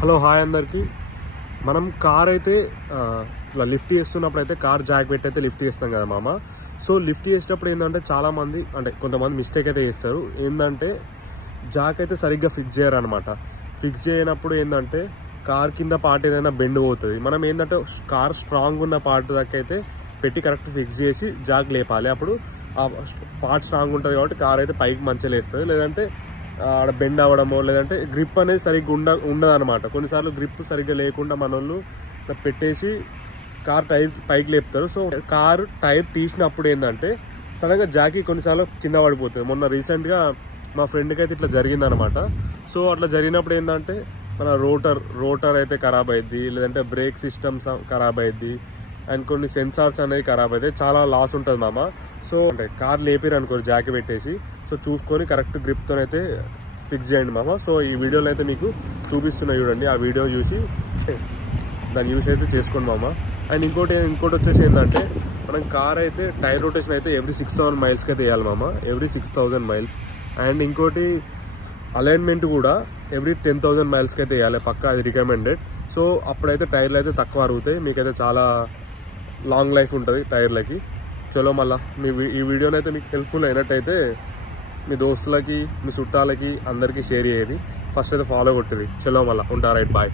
Hello hi అందరికీ. మనం car అయితే ఇట్లా లిఫ్ట్ చేస్తున్నప్పుడు అయితే కార్ జాక్ పెట్టి అయితే లిఫ్ట్ చేస్తాం కదా మామ. సో లిఫ్ట్ చేసేటప్పుడు ఏంటంటే చాలామంది అంటే కొంతమంది మిస్టేక్ అయితే చేస్తారు. ఏంటంటే జాక్ అయితే సరిగ్గా ఫిక్స్ చేయరు అనమాట. ఫిక్స్ చేయనప్పుడు ఏంటంటే కార్ కింద పార్ట్ ఏదైనా బెండ్ పోతుంది. మనం ఏంటంటే కార్ స్ట్రాంగ్ ఉన్న పార్ట్ దాకా అయితే పెట్టి కరెక్ట్ ఫిక్స్ చేసి జాక్ లేపాలి. అప్పుడు ఆ పార్ట్ స్ట్రాంగ్ ఉంటుంది కాబట్టి కార్ అయితే పైకి మంచిగా లేస్తుంది. లేదంటే ఆడ బెండ్ అవ్వడమో లేదంటే గ్రిప్ అనేది సరిగ్గా ఉండదు అనమాట. కొన్నిసార్లు గ్రిప్ సరిగ్గా లేకుండా మన వాళ్ళు పెట్టేసి కార్ టైర్ పైకి లేపుతారు. సో కార్ టైర్ తీసినప్పుడు ఏంటంటే సడన్గా జాకీ కొన్నిసార్లు కింద పడిపోతుంది. మొన్న రీసెంట్గా మా ఫ్రెండ్కి అయితే ఇట్లా జరిగిందనమాట. సో అట్లా జరిగినప్పుడు ఏంటంటే మన రోటర్ అయితే ఖరాబ్ అయ్యిద్ది, లేదంటే బ్రేక్ సిస్టమ్స్ ఖరాబ్ అయ్యిద్ది, అండ్ కొన్ని సెన్సార్స్ అనేవి ఖరాబ్ అవుతాయి. చాలా లాస్ ఉంటుంది మామ. సో అంటే కార్ లేపిరు అనుకోరు జాకీ పెట్టేసి, సో చూసుకొని కరెక్ట్ గ్రిప్తో అయితే ఫిక్స్ చేయండి మామ. సో ఈ వీడియోలో అయితే మీకు చూపిస్తున్నా చూడండి. ఆ వీడియో చూసి దాన్ని యూస్ అయితే చేసుకోండి మామ. అండ్ ఇంకోటి వచ్చేసి ఏంటంటే మనం కార్ అయితే టైర్ రొటేషన్ అయితే ఎవ్రీ 6000 మైల్స్కి అయితే వేయాలి మామ, ఎవ్రీ 6000 మైల్స్. అండ్ ఇంకోటి అలైన్మెంట్ కూడా ఎవ్రీ 10,000 మైల్స్కి అయితే వేయాలి పక్కా, అది రికమెండెడ్. సో అప్పుడైతే టైర్లు అయితే తక్కువ అరుగుతాయి, మీకైతే చాలా లాంగ్ లైఫ్ ఉంటుంది టైర్లకి. చలో మళ్ళీ ఈ వీడియోని అయితే మీకు హెల్ప్ఫుల్ అయినట్టయితే మీ దోస్తులకి, మీ చుట్టాలకి అందరికీ షేర్ చేయండి. ఫస్ట్ అయితే ఫాలో కొట్టేది. చలో మళ్ళీ ఉంటా. Right, bye.